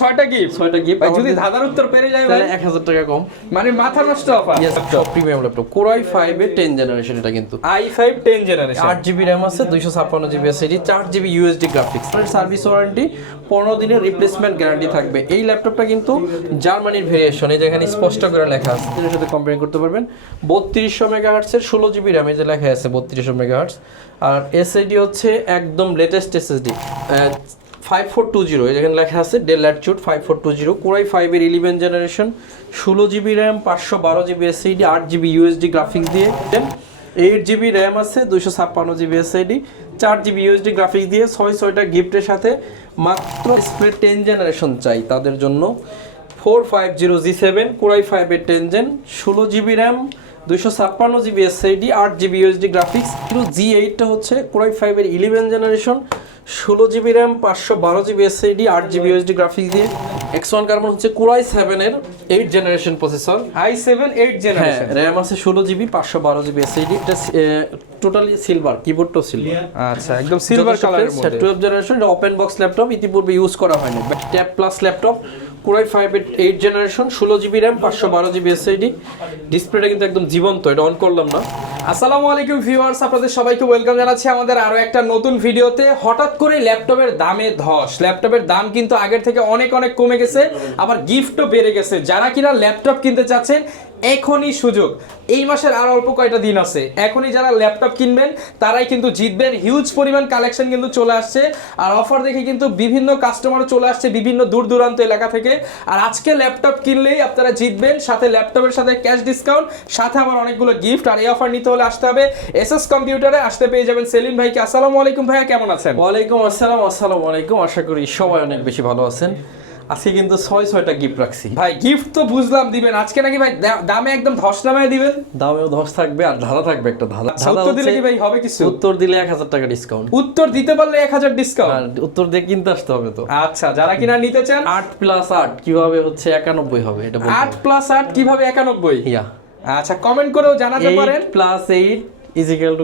6টা গিফট। 6টা গিফট। ভাই যদি ধাঁধার উত্তর পেরে যায় তাহলে 1000 টাকা কম। মানে মাথা নষ্ট অফার। সব প্রিমিয়াম ল্যাপটপ Core i5 এর 10 জেনারেশন এটা কিন্তু। i5 10 generation. 8GB RAM আছে, 256GB SSD, 4GB USD graphics. Service warranty, 15 দিনের রিপ্লেসমেন্ট গ্যারান্টি থাকবে। এই ল্যাপটপটা কিন্তু জার্মানির ভেরিয়েশন, এই যেখানে স্পষ্ট করে লেখা আছে, এর সাথে কম্পেয়ার করতে পারবেন। 3200 মেগাহার্টজ এর 16GB RAM, এই যে লেখা আছে 3200 মেগাহার্টজ। আর SSD হচ্ছে একদম লেটেস্ট SSD 5420, যেখানে লেখা আছে ডেল ল্যাটিটিউড 5420। Core i5 এর 11 generation, 16GB RAM, 512GB SSD, 8GB USD graphics দিয়ে, 8GB RAM আছে, 256GB SSD, 4GB USD graphics দিয়ে, 6টা গিফটের সাথে মাত্র ডিসপ্লে 10 জেনারেশন চাই তাদের জন্য। 4500G7 Core i5 এর 10 gen, 16GB RAM, 256GB SSD, 8GB USD graphics. কিন্তু G8 টা হচ্ছে Core i5 এর 11 generation, 16GB RAM, 512GB SSD, 8GB USD graphics দিয়ে। X1 Carbon হচ্ছে Core i7 এর 8 generation processor, i7 8 generation. RAM আছে 16GB, 512GB SSD। এটা totally silver, কিবোর্ডটাও silver. আচ্ছা, একদম সিলভার কালারের মধ্যে। 12 জেনারেশন, এটা ওপেন বক্স ল্যাপটপ, ইতিপূর্বে ইউজ করা হয়নি। Tab plus laptop, Core i5 এর 8 generation, 16GB RAM, 512GB SSD। ডিসপ্লেটা কিন্তু একদম জীবন্ত, এটা অন করলাম না। আসসালামু আলাইকুম ভিউয়ার্স, আপনাদের সবাইকে ওয়েলকাম জানাচ্ছি আমাদের আরো একটা নতুন ভিডিওতে। হঠাৎ করে ল্যাপটপের দামে ধস, ল্যাপটপের দাম কিন্তু আগের থেকে অনেক অনেক কমে গেছে, আবার গিফটও বেড়ে গেছে। যারা কিনা ল্যাপটপ কিনতে চাচ্ছেন, এখনই সুযোগ। এই মাসের আর অল্প কয়টা দিন আছে, এখনই যারা ল্যাপটপ কিনবেন তারাই কিন্তু জিতবেন। হিউজ পরিমাণ কালেকশন কিন্তু চলে আসছে, আর অফার দেখে কিন্তু বিভিন্ন কাস্টমারও চলে আসছে বিভিন্ন দূর দূরান্ত এলাকা থেকে। আর আজকে ল্যাপটপ কিনলেই আপনারা জিতবেন, সাথে ল্যাপটপের সাথে ক্যাশ ডিসকাউন্ট, সাথে আবার অনেকগুলো গিফট। আর এই অফার নিতে হলে আসতে হবে এসএস কম্পিউটারে, আসতে পেয়ে যাবেন সেলিম ভাইকে। আসসালামু আলাইকুম ভাইয়া, কেমন আছেন? ওয়ালাইকুম আসসালাম। আসসালামু আলাইকুম, আশা করি সবাই অনেক বেশি ভালো আছেন। আজকে কিন্তু 6টা গিফট রাখছি ভাই। গিফট তো বুঝলাম দিবেন, আজকে নাকি ভাই দামে একদম ধস নামায় দিবেন? দামেও ধস থাকবে, আর ধাঁধা থাকবে একটা ধাঁধা। উত্তর দিলে কি ভাই হবে কিছু? উত্তর দিলে 1000 টাকা ডিসকাউন্ট। উত্তর দিতে পারলে 1000 ডিসকাউন্ট। আর উত্তর দিয়ে কিনতে আসতে হবে তো। আচ্ছা, যারা কিনা নিতে চান, 8+8 কিভাবে হচ্ছে 91 হবে এটা বলতে। 8+8 কিভাবে 91? ইয়া, আচ্ছা, কমেন্ট করেও জানাতে পারেন। 8+8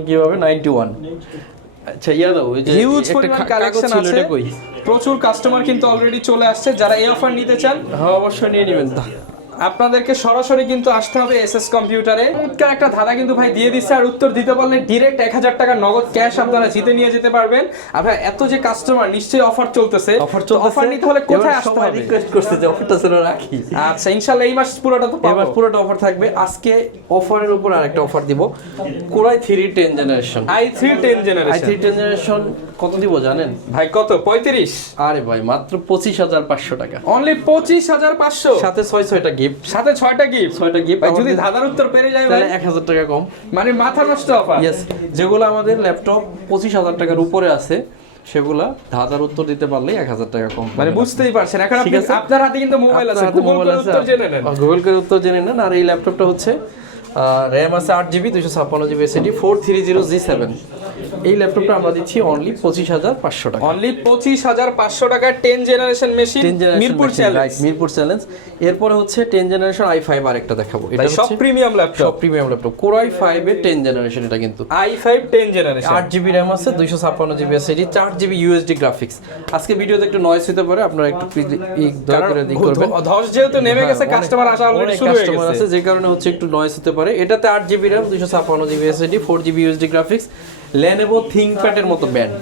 = কিভাবে 91। আচ্ছা, ইয়া দাও, ওই যে হিউজ একটা পরিমাণ কালেকশন আছে, কই? প্রচুর কাস্টমার কিন্তু অলরেডি চলে আসছে। যারা এই অফার নিতে চান, হ্যাঁ অবশ্যই নিয়ে নেবেন। আপনাদেরকে সরাসরি কিন্তু আসতে হবে এসএস কম্পিউটারে। চমৎকার একটা ধাঁধা কিন্তু ভাই দিয়ে দিচ্ছে, আর উত্তর দিতে পারলে ডিরেক্ট 1000 টাকা নগদ ক্যাশ আপনারা জিতে নিয়ে যেতে পারবেন। আর ভাই এত যে কাস্টমার, নিশ্চয়ই অফার চলতেছে। অফার নিতে হলে কোথায় আসতে হবে? রিকোয়েস্ট করছে যে অফারটা ছিল রাখি। আচ্ছা, ইনশাআল্লাহ এই মাস পুরোটা তো পাবো। এবার পুরোটা অফার থাকবে। আজকে অফারের উপর আরেকটা অফার দিব, Core i3 10 generation. i3 10 generation. i3 10 generation কত দিব জানেন ভাই কত? 35? আরে ভাই মাত্র 25500 টাকা। অনলি 25500, সাথে 6টা গিফট। সাথে 6টা গিফট। 6টা গিফট। ভাই যদি ধাঁধার উত্তর পেরে যায় তাহলে 1000 টাকা কম। মানে মাথা নষ্ট অফার। ইয়েস, যেগুলো আমাদের ল্যাপটপ 25000 টাকার উপরে আছে সেগুলা ধাঁধার উত্তর দিতে পারলে 1000 টাকা কম। মানে বুঝতেই পারছেন, এখন আপনার হাতে কিন্তু মোবাইল আছে, গুগল করে উত্তর জেনে নেন। গুগল করে উত্তর জেনে নেন। আর এই ল্যাপটপটা হচ্ছে RAM আছে 8GB, 256GB SSD, 430G7। এই ল্যাপটপটা আমরা দিচ্ছি অনলি 25500 টাকা। অনলি 25500 টাকা 10 generation machine, Mirpur challenge. Mirpur challenge. এরপরে হচ্ছে 10 জেনারেশন i5 আরেকটা দেখাবো। এটা সব প্রিমিয়াম ল্যাপটপ, সব প্রিমিয়াম ল্যাপটপ। Core i5 এর 10 জেনারেশন এটা কিন্তু। i5 10 জেনারেশন, 8GB RAM আছে, 256GB SSD, 4GB USD graphics. আজকে ভিডিওতে একটু নয়েজ হতে পারে, আপনারা একটু প্লিজ দয়া করে দিক করবেন। ধস যেহেতু নেমে গেছে, কাস্টমার আসা অলরেডি শুরু হয়ে গেছে, আছে যে কারণে হচ্ছে একটু নয়েজ হতে পারে। এটাতে 8GB RAM, 256GB SSD, 4GB USD graphics. Lenovo ThinkPad এর মতো ব্র্যান্ড,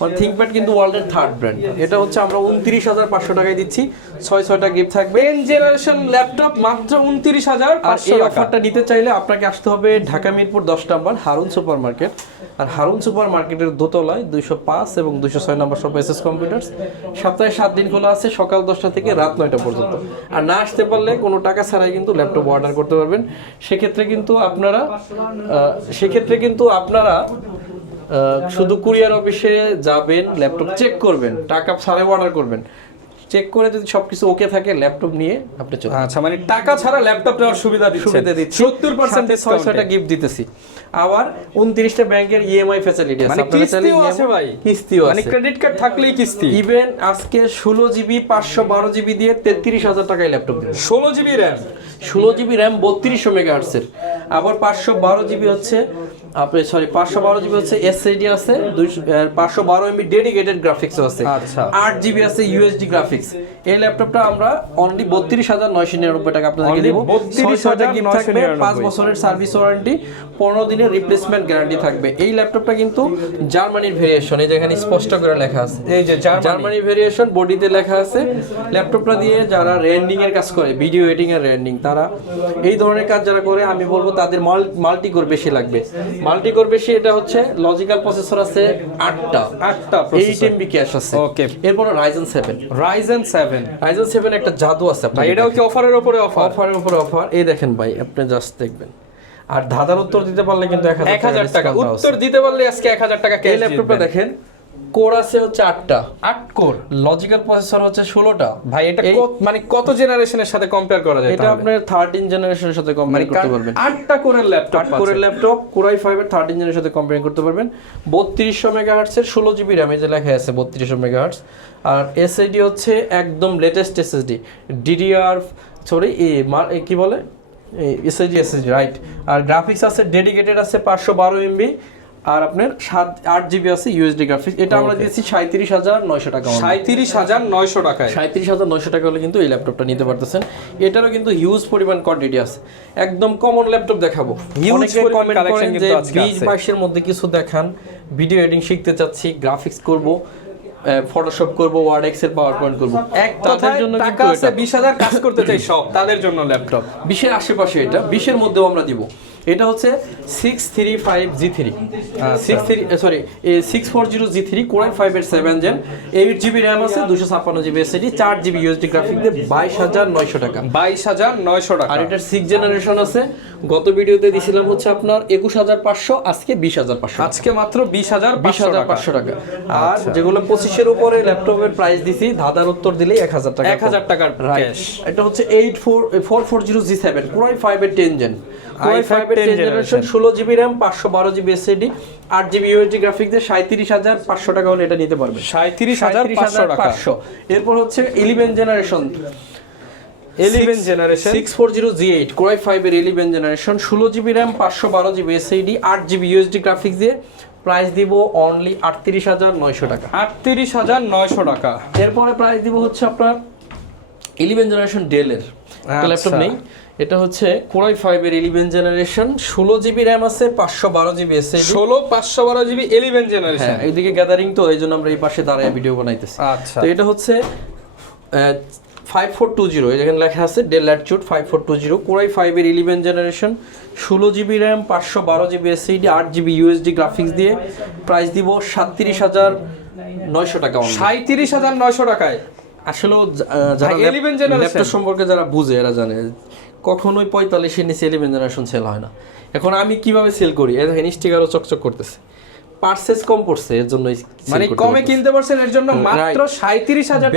মানে ThinkPad কিন্তু ওয়ার্ল্ডের 3rd ব্র্যান্ড। এটা হচ্ছে আমরা 29500 টাকায় দিচ্ছি। 6টা গিফট থাকবে। 10 জেনারেশন ল্যাপটপ মাত্র 29500 এই টাকা। অফারটা নিতে চাইলে আপনাকে আসতে হবে ঢাকা মিরপুর 10 নম্বর হারুন সুপার মার্কেট। আর হারুন সুপার মার্কেটের দোতলায় 205 এবং 206 নম্বর শপ এসএস কম্পিউটার্স। সপ্তাহে 7 দিন খোলা আছে, সকাল 10টা থেকে রাত 9টা পর্যন্ত। আর না আসতে পারলে কোনো টাকা ছাড়াই কিন্তু ল্যাপটপ অর্ডার করতে পারবেন। সেক্ষেত্রে কিন্তু আপনারা শুধু কুরিয়ার অফিসে যাবেন, ল্যাপটপ চেক করবেন, টাকা ছাড়াই অর্ডার করবেন। চেক করে যদি সবকিছু ওকে থাকে, ল্যাপটপ নিয়ে আপনি চলে। আচ্ছা, মানে টাকা ছাড়া ল্যাপটপ নেওয়ার সুবিধা দিচ্ছি। 70% 6টা গিফট দিতেছি। আবার 29টা ব্যাংকের ইএমআই ফ্যাসিলিটি আছে। মানে কিস্তিও আছে ভাই, কিস্তিও আছে, মানে ক্রেডিট কার্ড থাকলেই কিস্তি। ইভেন আজকে 16GB 512GB দিয়ে 33000 টাকায় ল্যাপটপ দেবেন। 16GB RAM, 16GB RAM 3200 megahertz এর। আবার 512GB হচ্ছে 512GB হচ্ছে SSD আছে, 512 MB ডেডিকেটেড গ্রাফিক্স আছে। আচ্ছা, 8GB আছে USD গ্রাফিক্স। এই ল্যাপটপটা আমরা অনলি 32,999 টাকা আপনাদেরকে দেব। 32,999 গিফট থাকবে, 5 বছরের সার্ভিস ওয়ারেন্টি, 15 দিনের রিপ্লেসমেন্ট গ্যারান্টি থাকবে। এই ল্যাপটপটা কিন্তু জার্মানির ভেরিয়েশন, এই যেখানে স্পষ্ট করে লেখা আছে, এই যে জার্মানির ভেরিয়েশন বডিতে লেখা আছে। ল্যাপটপটা দিয়ে যারা রেন্ডিং এর কাজ করে, ভিডিও এডিটিং এর রেন্ডিং, তারা এই ধরনের কাজ যারা করে, আমি বলবো তাদের মাল্টি কোর বেশি লাগবে। মাল্টি কোর বেশি, এটা হচ্ছে লজিক্যাল প্রসেসর আছে 8টা 8 MB ক্যাশ আছে। ওকে, এরপর Ryzen 7 Ryzen 7 একটা জাদু আছে আপনার। এটাও কি অফারের উপরে অফারের উপরে অফার। এই দেখেন ভাই, আপনি জাস্ট দেখবেন। আর ধাঁধার উত্তর দিতে পারলে কিন্তু 1000 টাকা উত্তর দিতে পারলে আজকে 1000 টাকা ক্যাশ। এই ল্যাপটপটা দেখেন, কোর আছে হচ্ছে 8টা, 8 কোর, লজিক্যাল প্রসেসর হচ্ছে 16টা। ভাই এটা মানে কত জেনারেশনের সাথে কম্পেয়ার করা যায়? এটা আপনার 13 জেনারেশনের সাথে কম্পেয়ার করতে পারবেন। 8টা কোরের ল্যাপটপ, 8 কোরের ল্যাপটপ, Core i5 এর 13 জেনারেশনের সাথে কম্পেয়ার করতে পারবেন। 3200 মেগাহার্টজ এর 16 জিবি RAM, এই যে লেখা আছে 3200 মেগাহার্টজ। আর এসএসডি হচ্ছে একদম লেটেস্ট এসএসডি, কি বলে এসএসডি রাইট। আর গ্রাফিক্স আছে ডেডিকেটেড আছে 512 MB, আর আপনার 8 জিবি আছে ইউএসডি গ্রাফিক্স। এটা আমরা দিয়েছি 37,900 টাকা। 37,900 টাকায়, 37,900 টাকা হলে কিন্তু এই ল্যাপটপটা নিতে পারতেছেন। এটারও কিন্তু হিউজ পরিমাণ কোয়ান্টিটি আছে, একদম কমন ল্যাপটপ দেখাবো। অনেকে কমেন্ট করেন যে 20-22 এর মধ্যে কিছু দেখান, ভিডিও এডিটিং শিখতে চাচ্ছি, গ্রাফিক্স করব, ফটোশপ করব, ওয়ার্ড এক্সেল পাওয়ার পয়েন্ট করব, তাদের জন্য টাকা আছে 20,000 কাজ করতে চাই সব, তাদের জন্য ল্যাপটপ 20 এর আশেপাশে। এটা 20 এর মধ্যেও আমরা দিব। এটা হচ্ছে 635G3 640G3 Core i5 এর 7 জেন, 8 জিবি RAM আছে, 256 GB SSD, 4 GB USD graphics দিয়ে 22,900 টাকা। 22,900 টাকা। আর এটার 6 জেনারেশন আছে। গত ভিডিওতে দিছিলাম হচ্ছে আপনার 21,500, আজকে 20,500, আজকে মাত্র 20,500 টাকা। আর যেগুলো 25 এর উপরে ল্যাপটপের প্রাইস দিছি, ধাঁধার উত্তর দিলে 1,000 টাকা, 1,000 টাকার ক্যাশ। এটা হচ্ছে 440G7 Core i5 এর 10 জেন, Core i5 এর 10 generation, 16 GB RAM, 512 GB SSD, 8 GB USD graphics দিয়ে 37,500 টাকা হলে এটা নিতে পারবেন। 37,500। এরপর হচ্ছে 11 জেনারেশন 640G8 Core i5 এর 11 generation, 16 GB RAM, 512 GB SSD, 8 GB USD graphics দিয়ে প্রাইস দিব অনলি 38,900 টাকা। 38,900 টাকা। এরপরে প্রাইস দিব হচ্ছে আপনার 11 জেনারেশন ডেলের একটা ল্যাপটপ নেই, এটা হচ্ছে Core i5 এর 11 জেনারেশন, 16 জিবি RAM আছে, 512 জিবি এসএসডি, 512 জিবি 11 জেনারেশন। হ্যাঁ, এইদিকে গ্যাদারিং, তো এইজন্য আমরা এই পাশে দাঁড়ায় ভিডিও বানাইতেছি। আচ্ছা, তো এটা হচ্ছে 5420, এখানে লেখা আছে ডেল ল্যাটিটিউড 5420 Core i5 এর 11 generation, 16 GB RAM, 512 GB SSD, 8 GB USD graphics দিয়ে প্রাইস দিব 37,900 টাকা। 37,900 টাকায়। আসলে যারা 11 জেনারেশন ল্যাপটপ সম্পর্কে যারা বুঝে এরা জানে কখনোই 45 এর নিচে 11 জেনারেশন সেল হয় না। এখন আমি কিভাবে সেল করি, এই দেখেন স্টিকারও চকচক করতেছে, পারচেজ কম পড়ছে এর জন্য, মানে কমে কিনতে পারছেন এর জন্য মাত্র 37,000।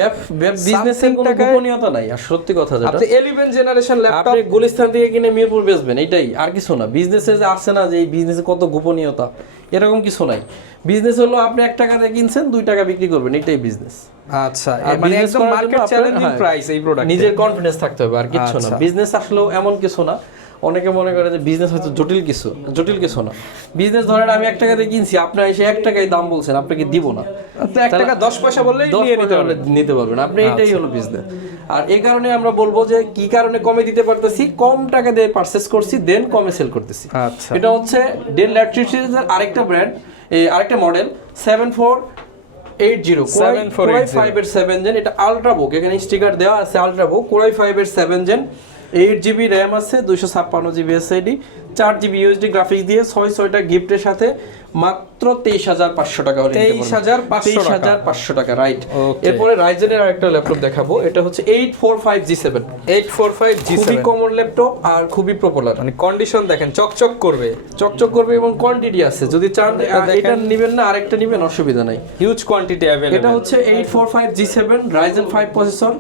বিজনেসের কোনো গোপনীয়তা নাই। আর সত্যি কথা যেটা, আপনি 11 জেনারেশন ল্যাপটপ আপনি গুলিস্তান থেকে কিনে মিরপুর বেচবেন, এটাই, আর কিছু না। বিজনেসে যে আছে না যে এই বিজনেসে কত গোপনীয়তা, এরকম কিছু নাই। বিজনেস হলো আপনি 1 টাকা দিয়ে কিনছেন, 2 টাকা বিক্রি করবেন, এটাই বিজনেস। আচ্ছা, মানে একদম মার্কেট চ্যালেঞ্জিং প্রাইস এই প্রোডাক্ট। নিজের কনফিডেন্স থাকতে হবে, আর কিছু না। বিজনেস আসলে এমন কিছু না, অনেকে মনে করে যে বিজনেস হয়তো জটিল কিছু না। বিজনেস ধরেন আমি 1 টাকা দিয়ে কিনছি, আপনি এসে 1 টাকায় দাম বলছেন, আপনাকে দিব না, 1 টাকা 10 পয়সা বললেই নিতে পারবেন আপনি, এটাই হলো বিজনেস। আর এই কারণে আমরা বলবো যে কি কারণে কমে দিতে পারতেছি, কম টাকা দিয়ে পারচেজ করছি, দেন কমে সেল করতেছি। আচ্ছা, এটা হচ্ছে ডেল ল্যাটিটিউডের আরেকটা ব্র্যান্ড, আরেকটা মডেল 7480 Core i5 এর 7 জেন, এটা আলট্রাবুক, এখানে স্টিকার দেওয়া আছে আলট্রাবুক। Core i5 এর 7 জেন, 8 জিবি RAM আছে, 256 GB SSD, 4 GB USD graphics দিয়ে 6টা গিফটের সাথে মাত্র 23,500 টাকা হলে নিতে পারবেন। 23,500 টাকা, রাইট। এরপরে রাইজেনের আরেকটা ল্যাপটপ দেখাবো, এটা হচ্ছে 845G7 খুবই কমন ল্যাপটপ আর খুবই পপুলার। মানে কন্ডিশন দেখেন, চকচক করবে এবং কোয়ান্টিটি আছে, যদি চান এটা নেবেন না আরেকটা নেবেন, অসুবিধা নাই, হিউজ কোয়ান্টিটি अवेलेबल। এটা হচ্ছে 845G7 Ryzen 5 processor,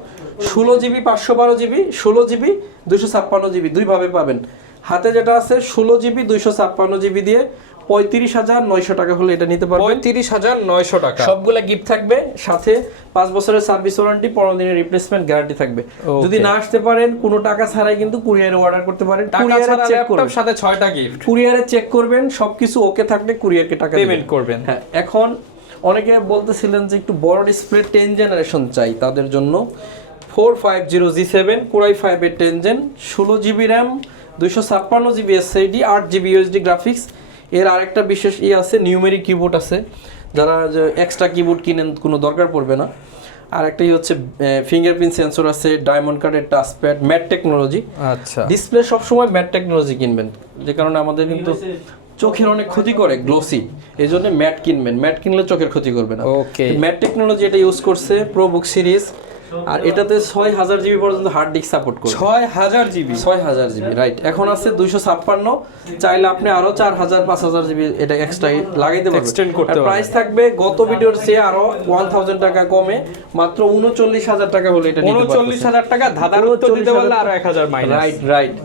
16 GB 512 GB, 16 GB 256 GB, দুই ভাবে পাবেন। হাতে যেটা আছে 16 জিবি 256 জিবি দিয়ে 35,900 টাকা হলে এটা নিতে পারবেন। 35,900 টাকা। সবগুলা গিফট থাকবে, সাথে 5 বছরের সার্ভিস ওয়ারেন্টি, 15 দিনের রিপ্লেসমেন্ট গ্যারান্টি থাকবে। যদি না আসতে পারেন, কোনো টাকা ছাড়াই কিন্তু কুরিয়ারে অর্ডার করতে পারেন। টাকা ছাড়া ল্যাপটপ সাথে 6টা গিফট, কুরিয়ারে চেক করবেন, সবকিছু ওকে থাকলে কুরিয়ারকে টাকা পেমেন্ট করবেন। হ্যাঁ, এখন অনেকে বলতেছিলেন যে একটু বড় ডিসপ্লে 10 জেনারেশন চাই, তাদের জন্য 4500G7 Core i5 এর 10 gen 16GB RAM 256GB SSD 8GB USD graphics. এর আরেকটা বিশেষ আছে, নিউমেরিক কিবোর্ড আছে, যারা এক্সট্রা কিবোর্ড কিনেন কোনো দরকার পড়বে না। আর একটাই হচ্ছে ফিঙ্গারপ্রিন্ট সেন্সর আছে, ডায়মন্ড কার্ডের টাচপ্যাড, ম্যাট টেকনোলজি। আচ্ছা, ডিসপ্লে সবসময় ম্যাট টেকনোলজি কিনবেন, যে কারণে আমাদের কিন্তু চোখের অনেক ক্ষতি করে গ্লোসি, এই জন্য ম্যাট কিনবেন, ম্যাট কিনলে চোখের ক্ষতি করবে না। ওকে, ম্যাট টেকনোলজি এটা ইউজ করছে প্রো বুক সিরিজ। আর এটাতে 6000GB পর্যন্ত হার্ড ডিস্ক সাপোর্ট করে। 6000GB, 6000GB right. এখন আছে 256, চাইলে আপনি আরো 4000 5000GB এটা এক্সট্রা লাগাইতে পারবেন, এক্সটেন্ড করতে পারবেন। প্রাইস থাকবে গত ভিডিওর চেয়ে আরো 1000 টাকা কমে, মাত্র 39000 টাকা হলে এটা নিতে পারবেন। 39000 টাকা ধাঁধার উত্তর দিতে পারলে আরো 1000 মাইনাস। Right right.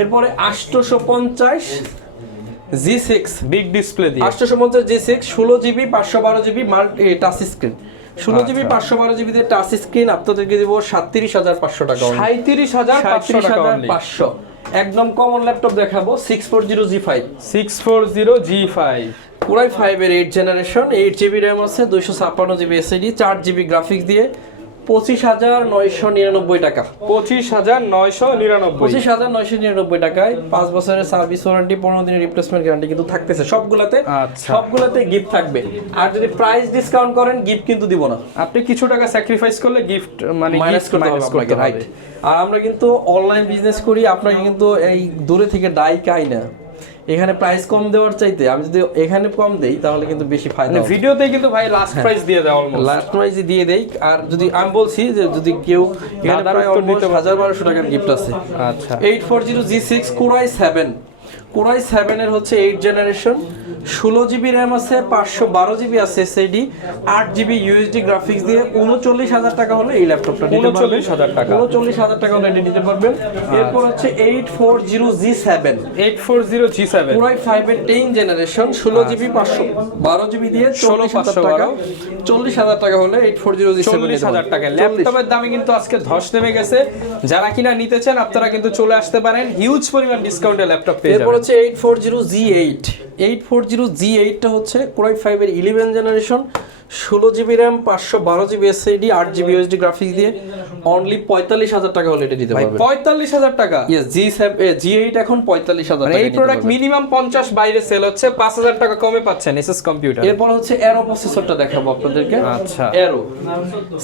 এরপরে 850 G6 বিগ ডিসপ্লে দিয়ে 850 G6 16GB 512GB touch screen, 16GB 512GB তে টাচ স্ক্রিন আপনাদেরকে দিব 37500 টাকা। 37500 টাকা only। 500 একদম কমন ল্যাপটপ দেখাবো 640G5 640G5 Core i5 এর 8 জেনারেশন, 8GB RAM আছে, 256GB SSD, 4GB গ্রাফিক্স দিয়ে 25999 টাকা। 25999 টাকায় 5 বছরের সার্ভিস ওয়ারেন্টি, 15 দিনের রিপ্লেসমেন্ট গ্যারান্টি কিন্তু থাকতেছে সবগুলাতে। আচ্ছা, সবগুলাতে গিফট থাকবে। আর যদি প্রাইস ডিসকাউন্ট করেন গিফট কিন্তু দিব না, আপনি কিছু টাকা স্যাক্রিফাইস করলে গিফট মানে মাইনাস করতে হবে আপনাকে, রাইট। আর আমরা কিন্তু অনলাইন বিজনেস করি, আপনাকে কিন্তু এই দূরে থেকে ডাই খাই না। এখানে প্রাইস কম দেওয়ার চাইতে আমি যদি এখানে কম দেই তাহলে কিন্তু বেশি ফায়দা হবে। ভিডিওতে কিন্তু ভাই লাস্ট প্রাইস দিয়ে দেয়, অলমোস্ট লাস্ট প্রাইস দিয়ে দেই। আর যদি আমি বলছি যে যদি কেউ এখানে প্রায় অলমোস্ট 1000-1200 টাকার গিফট আছে। আচ্ছা, 840G6 Core i7 Core i7 এর হচ্ছে 8 জেনারেশন, 16GB RAM আছে, 512GB আছে SSD, 8GB USD গ্রাফিক্স দিয়ে 39000 টাকা হলে এই ল্যাপটপটা নিতে পারবেন। 39000 টাকা, 39000 টাকা হলে নিতে পারবেন। এরপর হচ্ছে 840G7 840G7 Core i5 এর 10 জেনারেশন, 16GB 512GB দিয়ে 40000 টাকা। 40000 টাকা হলে 840G7 40000 টাকা ল্যাপটপের দামে কিন্তু আজকে ধস নেমে গেছে। যারা কিনা নিতে চান আপনারা কিন্তু চলে আসতে পারেন, হিউজ পরিমাণ ডিসকাউন্টে ল্যাপটপ পেয়ে এরপর যাবেন। হচ্ছে 840G8 840G8 টা হচ্ছে Core i5 এর 11 generation, 16GB RAM 512GB SSD, 8GB USD graphics দিয়ে অনলি 45000 টাকা হলে এটা দিতে ভাই পারবেন। 45000 টাকা, ইয়েস G8 এখন 45000 টাকা। এই প্রোডাক্ট মিনিমাম 50 বাইরে সেল হচ্ছে, 5000 টাকা কমে পাচ্ছেন এসএস কম্পিউটার। এরপর হচ্ছে Aero প্রসেসরটা দেখাবো আপনাদেরকে। আচ্ছা, Aero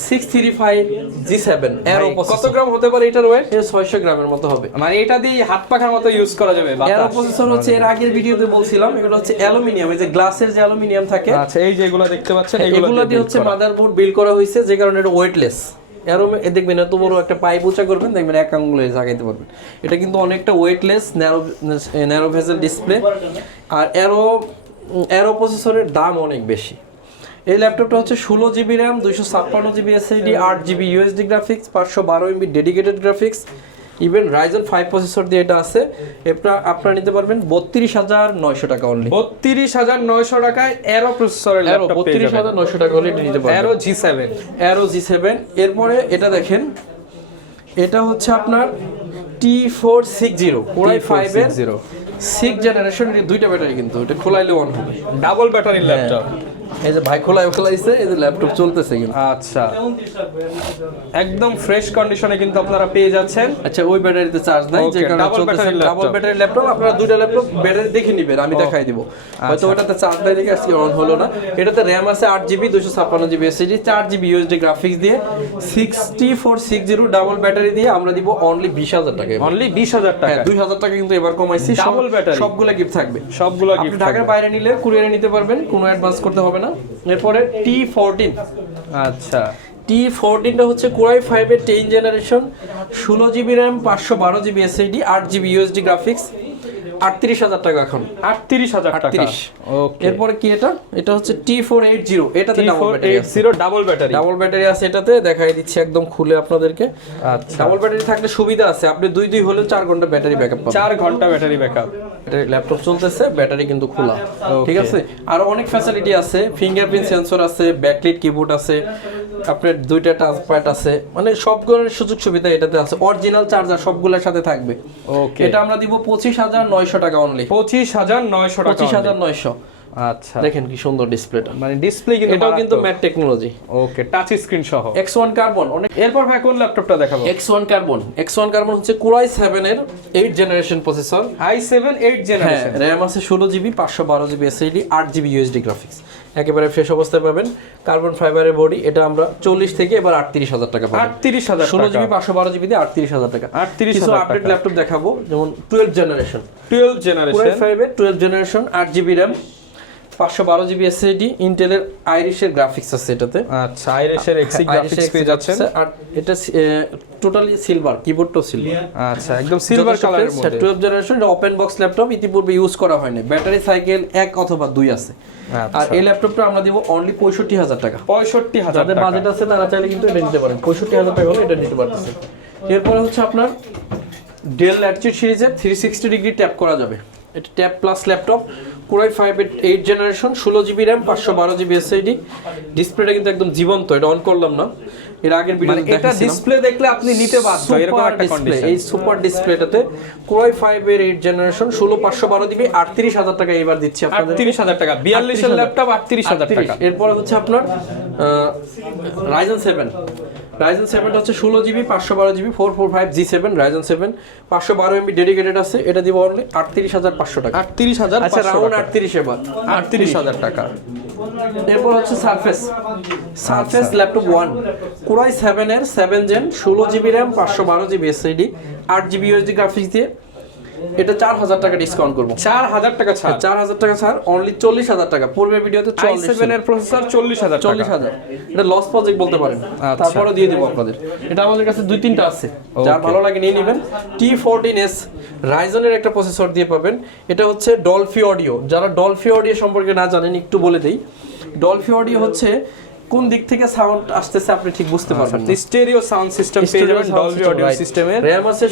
635G7 Aero কত প্রসেসর। গ্রাম হতে পারে এটার ওয়েট? এটা 600 গ্রামের মতো হবে। মানে এটা দিয়ে হাত পাখার মতো ইউজ করা যাবে। Aero প্রসেসর হচ্ছে এর আগের ভিডিওতে বলছিলাম, এগুলো হচ্ছে অ্যালুমিনিয়াম, এই যে গ্লাসের যে অ্যালুমিনিয়াম থাকে, আচ্ছা, এই যে এগুলো দেখতে পাচ্ছেন এগুলো দিয়ে হচ্ছে মাদারবোর্ড বিল্ড করা হয়েছে, যে কারণে এটা ওয়েটলেস। এরো দেখবেন এত বড় একটা পাইপ উঁচা করবেন, দেখবেন এক আঙ্গুলে জাগাইতে পারবেন। এটা কিন্তু অনেকটা ওয়েটলেস, ন্যারো ভেজেল ডিসপ্লে। আর এরো প্রসেসরের দাম অনেক বেশি। এই ল্যাপটপটা হচ্ছে 16GB RAM 256GB SSD, 8GB USD graphics, 512MB dedicated graphics, even Ryzen 5 processor দিয়ে এটা আছে। এটা আপনারা নিতে পারবেন 32900 টাকা অনলি। 32900 টাকায় এরো প্রসেসরের ল্যাপটপ পেয়ে যাবেন। 32900 টাকা হলে এটা নিতে পারবেন। এরো G7 Aero G7। এরপরে এটা দেখেন, এটা হচ্ছে আপনার T460 Core i5 এর 6 জেনারেশন, এর দুইটা ব্যাটারি, কিন্তু এটা খোলাইলে অন হবে, ডাবল ব্যাটারি ল্যাপটপ। এই যে ভাই খোলাইছে, এই যে ল্যাপটপ চলতেছে কিন্তু। আচ্ছা, একদম ফ্রেশ কন্ডিশনে কিন্তু আপনারা পেয়ে যাচ্ছেন। আচ্ছা, ওই ব্যাটারিতে চার্জ নাই, যে কারণে চলতেছে ডাবল ব্যাটারি ল্যাপটপ। আপনারা দুইটা ল্যাপটপ ব্যাটারি দেখে নেবেন, আমি দেখাই দিব। হয়তো ওটাতে চার্জ নাই দেখে আজকে অন হলো না। এটাতে RAM আছে 8GB 256GB SSD, 4GB USD graphics দিয়ে 6460 ডাবল ব্যাটারি দিয়ে আমরা দিব অনলি 20000 টাকা। অনলি 20000 টাকা, 2000 টাকা কিন্তু এবার কমাইছি। ডাবল ব্যাটারি, সবগুলো গিফট থাকবে, সবগুলো আপনি গিফট। ঢাকার বাইরে নিলে কুরিয়ারে নিতে পারবেন, কোনো অ্যাডভান্স করতে হবে না। এরপরে T14। আচ্ছা, T14 টা হচ্ছে Core i5 এর 10 generation, 16GB RAM 512GB SSD, 8GB USD graphics, 38000 টাকা এখন। 38000 টাকা। 38। ওকে, এরপরে কি এটা? এটা হচ্ছে T480, এটাতে ডাবল ব্যাটারি আছে। T480 double battery, double battery আছে এটাতে, দেখাই দিচ্ছি একদম খুলে আপনাদেরকে। আচ্ছা, ডাবল ব্যাটারি থাকলে সুবিধা আছে, আপনি 2 হলে 4 ঘন্টা ব্যাটারি ব্যাকআপ পাবেন। 4 ঘন্টা ব্যাটারি ব্যাকআপ। ল্যাপটপ চলতেছে, ব্যাটারি কিন্তু খোলা, ঠিক আছে। আর অনেক ফ্যাসিলিটি আছে, ফিঙ্গারপ্রিন্ট সেন্সর আছে, ব্যাকলাইট কিবোর্ড আছে, আপনার দুইটা টাচপ্যাড আছে, মানে সব ধরনের সুযোগ সুবিধা এটাতে আছে। অরিজিনাল চার্জার সবগুলোর সাথে থাকবে। ওকে, এটা আমরা দিব 25900 টাকা অনলি। 25900 টাকা, 25900। আচ্ছা দেখেন কি সুন্দর ডিসপ্লেটা, মানে ডিসপ্লে কিন্তু এটাও কিন্তু ম্যাট টেকনোলজি। ওকে, টাচ স্ক্রিন সহ X1 কার্বন অনেক। এরপর ভাই কোন ল্যাপটপটা দেখাবো? X1 কার্বন হচ্ছে Core i7 এর 8 generation processor, i7 8 generation, RAM আছে 16GB, 512GB SSD, 8GB USD graphics, একেবারে ফ্রেশ অবস্থায় পাবেন। কার্বন ফাইবারের বডি, এটা আমরা 40 থেকে এবার 38,000 টাকা পাবো। 38,000 16GB 512GB দিয়ে 38,000 টাকা। 38,000 কিছু আপডেট ল্যাপটপ দেখাবো, যেমন 12 জেনারেশন, 12 জেনারেশন, Core i5 এর 12 generation, 8GB RAM, 512GB SSD, ইন্টেলের আইরিশের গ্রাফিক্স আছে এটাতে। আচ্ছা, আইরিশের এক্সি গ্রাফিক্স পেয়ে যাচ্ছেন, আর এটা টোটালি সিলভার, কিবোর্ডটাও সিলভার। আচ্ছা, একদম সিলভার কালারের মধ্যে। 12 জেনারেশন, এটা ওপেন বক্স ল্যাপটপ, ইতিপূর্বে ইউজ করা হয়নি, ব্যাটারি সাইকেল 1 অথবা 2 আছে। আর এই ল্যাপটপটা আমরা দিব অনলি 65,000 টাকা। 65,000 যাদের টাকা বাজেট আছে তারা চাইলে কিন্তু এটা নিতে পারেন, 65,000 টাকা হলে এটা নিতে পারতেছেন। এরপরে হচ্ছে আপনার ডেল ল্যাটিটিউড সিরিজের 360 ডিগ্রি ট্যাপ করা যাবে, এটা tab plus laptop, Core i5 এর 8 generation, 16GB RAM, 512GB SSD, ডিসপ্লেটা কিন্তু একদম জীবন্ত, এটা অন করলাম না, এর আগের ভিডিওতে মানে এটা ডিসপ্লে দেখলে আপনি নিতে বাধ্য, এরকম একটা কন্ডিশন। এই সুপার ডিসপ্লেটাতে Core i5 এর 8 জেনারেশন, 16 512GB, 38,000 টাকা এবার দিচ্ছি আপনাদের। 38,000 টাকা, 42 এর ল্যাপটপ 38,000 টাকা। এরপরে হচ্ছে আপনার Ryzen 7 হচ্ছে 16GB, 512GB, 445G7 Ryzen 7, 512MB dedicated আছে, এটা দিব অনলি 38,500 টাকা। 38,000, আচ্ছা, রাউন্ড 38 এবার 38,000 টাকা। এরপর হচ্ছে সারফেস ল্যাপটপ 1, Core i7 এর 7 gen, 16GB RAM, 512GB SSD, 8GB USD graphics দিয়ে, এটা 4,000 টাকা ডিসকাউন্ট করব। 4,000 টাকা ছাড়, 4,000 টাকা ছাড়, অনলি 40,000 টাকা। পূর্বের ভিডিওতে i7 এর প্রসেসর 40,000 টাকা। 40,000, এটা লস প্রজেক্ট বলতে পারেন, তারপরে দিয়ে দেব আপনাদের। এটা আমাদের কাছে 2-3টা আছে, যার ভালো লাগে নিয়ে নেবেন। T14S রাইজনের একটা প্রসেসর দিয়ে পাবেন, এটা হচ্ছে ডলফি অডিও। যারা ডলফি অডিও সম্পর্কে না জানেন একটু বলে দেই। ডলফি অডিও হচ্ছে কোন দিক থেকে সাউন্ড আসতেছে আপনি ঠিক বুঝতে পারবেন না। স্টেরিও সাউন্ড সিস্টেম পেয়ে যাবেন ডলবি অডিও সিস্টেমের। RAM আছে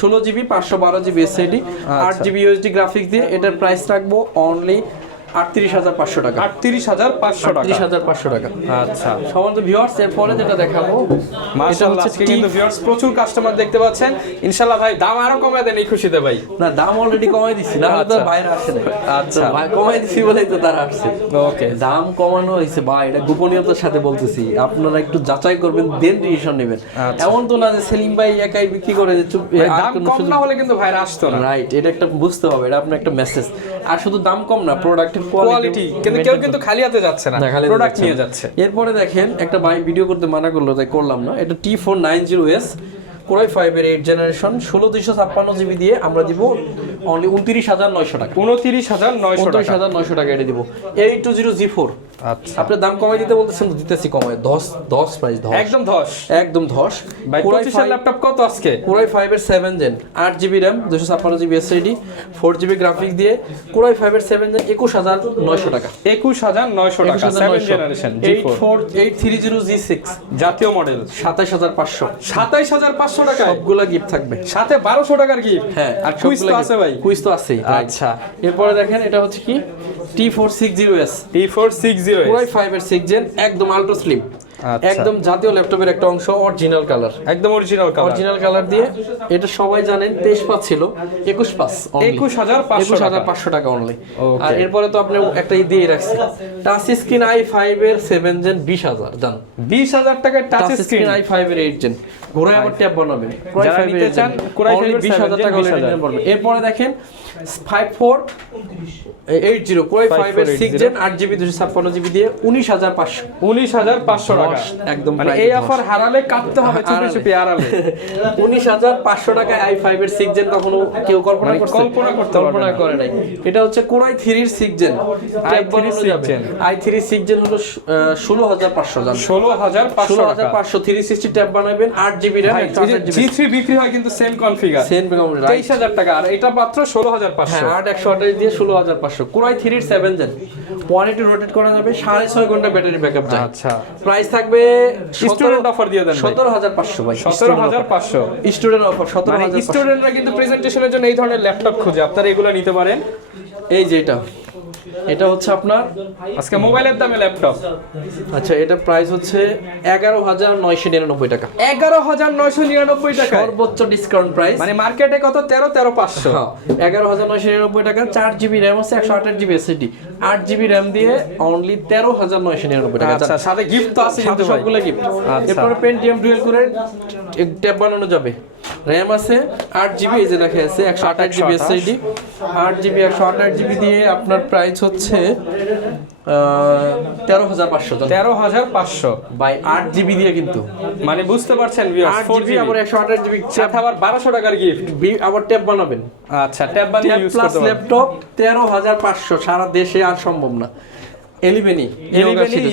16GB, 512GB SSD, 8GB USD graphics দিয়ে, এটার প্রাইস রাখবো অনলি 38,500 টাকা। 38,500 টাকা। 38,500 টাকা। আচ্ছা, সম্মানিত ভিউয়ার্স, এরপরে যেটা দেখাবো, মাশাআল্লাহ, আজকে কিন্তু ভিউয়ার্স প্রচুর কাস্টমার দেখতে পাচ্ছেন। ইনশাআল্লাহ ভাই দাম আরো কমায় দেন এই খুশিতে ভাই। না, দাম অলরেডি কমাই দিছি, না হলে তো বাইরে আসে না। আচ্ছা, ভাই কমাই দিছি বলেই তো তারা আসছে। ওকে, দাম কমানো হয়েছে ভাই, এটা গোপনীয়তার সাথে বলতেছি, আপনারা একটু যাচাই করবেন, দেন ডিসিশন নেবেন। এমন তো না যে সেলিম ভাই একাই বিক্রি করে যে চুপ, দাম কম না হলে কিন্তু ভাই আসতো না। রাইট, এটা একটা বুঝতে হবে, এটা আপনার একটা মেসেজ। আর শুধু দাম কম না, প্রোডাক্টের কোয়ালিটি, কিন্তু কেউ কিন্তু খালি হাতে যাচ্ছে না, প্রোডাক্ট নিয়ে যাচ্ছে। এরপরে দেখেন, একটা ভাই ভিডিও করতে মানা করলো, তাই করলাম না। এটা T490S Core i5 এর 8 জেনারেশন, 16/256GB দিয়ে আমরা দিব অনলি 29,900 টাকা। 29,900 টাকা এটা দিব। 820G4, আচ্ছা, আপনি দাম কমাই দিতে বলতেছেন, তো দিতেছি কমায় 10 প্রাইস 10, একদম 10 ভাই। 25 এর ল্যাপটপ কত আজকে? Core i5 এর 7 gen, 8GB RAM, 256GB SSD, 4GB graphics দিয়ে, Core i5 এর 7 জেন, 21,900 টাকা। 21,900 টাকা, 7 জেনারেশন G4, 830G6 জাতীয় মডেল, 27,500। 27,500 টাকা। সবগুলা গিফট থাকবে, সাথে 1,200 টাকার গিফট। হ্যাঁ, আর কুইজ তো আছে ভাই, কুইজ তো আছে। আচ্ছা, এরপরে দেখেন, এটা হচ্ছে কি T460S T460 Core i5 এর 6 জেন, একদম আল্ট্রা স্লিম, একদম জাতীয় ল্যাপটপের একটা অংশ, অরিজিনাল কালার, একদম অরিজিনাল কালার দিয়ে। এটা সবাই জানেন 23 পাস ছিল, 21 পাস, 21,500 টাকা অনলি। আর এরপরে তো আপনি একটা দিয়ে রাখছি, টাচ স্ক্রিন i5 এর 7 জেন, 20,000 জান, 20,000 টাকায় টাচ স্ক্রিন i5 এর 8 জেন, ঘোড়ায় আবার ট্যাব বানাবেন, যারা নিতে চান Core i5 এর 20,000 টাকা হলে নিতে পারবেন। এরপরে দেখেন 5480 Core i5 এর 6 জেন, 8GB 256GB দিয়ে 19,500 টাকা। একদম, মানে এই অফার হারালে কাটতে হবে, চুপি চুপি হারালে। 19,500 টাকায় i5 এর 6 জেন কখনো কেউ কল্পনা করে নাই। এটা হচ্ছে Core i3 এর 6 জেন, i3 6 জেন হলো 16,500 জান, 16,500 360 ট্যাব বানাবেন, 8GB RAM, G3 বিক্রি হয় কিন্তু সেম কনফিগার, 23,000 টাকা, আর এটা মাত্র 16,500। 8/128 দিয়ে 16,500। Core i3 এর 7 জেন, 180 রোটেট করা যাবে, 6.5 ঘন্টা ব্যাটারি ব্যাকআপ যায়। আচ্ছা, প্রাইস থাকবে স্টুডেন্ট অফার দিয়ে দেন 17,500 ভাই, 17,500 স্টুডেন্ট অফার 17,500। স্টুডেন্টরা কিন্তু প্রেজেন্টেশনের জন্য এই ধরনের ল্যাপটপ খুঁজে, আপনারা এগুলো নিতে পারেন। এই যে এটা এটা হচ্ছে আপনার আজকে মোবাইলের দামে ল্যাপটপ আচ্ছা, এটা প্রাইস হচ্ছে 11,999 টাকা, 11,999 টাকা, সর্বোচ্চ ডিসকাউন্ট প্রাইস। মানে মার্কেটে কত 13,500। হ্যাঁ, 11,999 টাকা। 4GB র্যাম আছে, 128GB SSD, 8GB র্যাম দিয়ে অনলি 13,999 টাকা। আচ্ছা, সাথে গিফট তো আছে কিন্তু ভাই। সবগুলো গিফট। আচ্ছা। এরপরে পেন্টিয়াম ডুয়েল করে ট্যাব বানানো যাবে। র্যাম আছে 8GB, এই যে লেখা আছে 128GB SSD, 8GB 128GB দিয়ে আপনার প্রাইস হচ্ছে 13,500 13,500 বাই 8GB দিয়ে কিন্তু, মানে বুঝতে পারছেন ভিউয়ার্স, 8GB আবার 128GB সাথে আবার 1200 টাকার গিফট। আবার ট্যাব বানাবেন। আচ্ছা, ট্যাব বানিয়ে ইউজ প্লাস করতে পারবেন। ল্যাপটপ 13,500, সারা দেশে আর সম্ভব না। এলিভেনি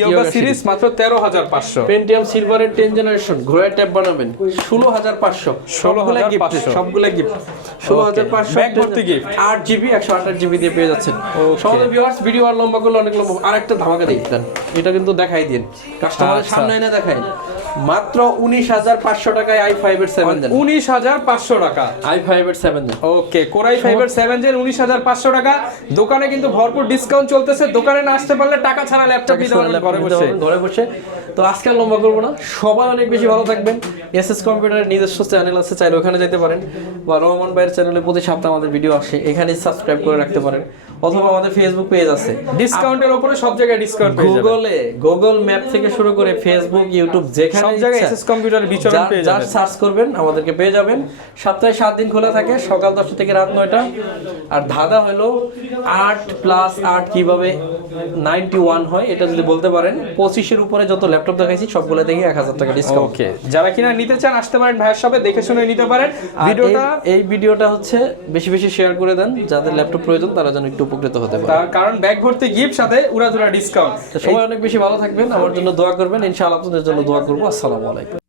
ইয়োগা সিরিজ মাত্র 13,500। পেন্টিয়াম সিলভারের 10 জেনারেশন ঘোড়ায় ট্যাব বানাবেন 16,500, সবগুলা গিফট, 16,500 ব্যাগ ভর্তি gift। 8GB 128GB দিয়ে পেয়ে যাচ্ছেন। সবাই ভিউয়ার্স, ভিডিও আর লম্বা করলে অনেক লম্বা, আরেকটা ধামাকা দেন, এটা কিন্তু দেখাই দিন কাস্টমারের আচ্ছা। সামনে এনে দেখাই। মাত্র 19,500 টাকায় i5 এর 7 দেন, 19,500 টাকা। i5 এর 7 দেন। ওকে, কোরাই 5 এর 7 জেন 19,500 টাকা। দোকানে কিন্তু ভরপুর ডিসকাউন্ট চলতেছে, দোকানে না আসতে পারলে টাকা ছাড়া ল্যাপটপ নিতে পারবেন ঘরে বসে। তো আজকে আর লম্বা করবো না, সবাই অনেক বেশি ভালো থাকবেন। এসএস কম্পিউটারের নিজস্ব চ্যানেল আছে, চাইলে ওখানে যেতে পারেন, বা রহমান ভাইয়ের চ্যানেলে প্রতি সপ্তাহে আমাদের ভিডিও আসে, এখানে সাবস্ক্রাইব করে রাখতে পারেন, অথবা আমাদের ফেসবুক পেজ আছে, ডিসকাউন্টের উপরে সব জায়গায় ডিসকাউন্ট পেয়ে যাবেন। গুগল ম্যাপ থেকে শুরু করে ফেসবুক, ইউটিউব, যেখানে সব জায়গায় এসএস কম্পিউটারের বিচরণ পেয়ে যার যাবেন। সার্চ করবেন আমাদেরকে পেয়ে যাবেন। সপ্তাহে 7 দিন খোলা থাকে, সকাল 10টা থেকে রাত 9টা। আর ধাঁধা হলো 8 + 8 কিভাবে 91 হয়, এটা যদি বলতে পারেন, 25-এর উপরে যত ল্যাপটপ দেখাইছি সবগুলো থেকে 1,000 টাকা ডিসকাউন্ট। ওকে, যারা কিনা নিতে চান আসতে পারেন ভাইয়ের শপে, দেখে শুনে নিতে পারেন। ভিডিওটা এই ভিডিওটা হচ্ছে বেশি বেশি শেয়ার করে দেন, যাদের ল্যাপটপ প্রয়োজন তারা যেন একটু উপকৃত হতে পারে। তার কারণ ব্যাগ ভর্তি গিফট সাথে উড়াধুরা ডিসকাউন্ট। তো সবাই অনেক বেশি ভালো থাকবেন, আমার জন্য দোয়া করবেন, ইনশাআল্লাহ আপনাদের জন্য দোয়া করবো। আসসালামু আলাইকুম।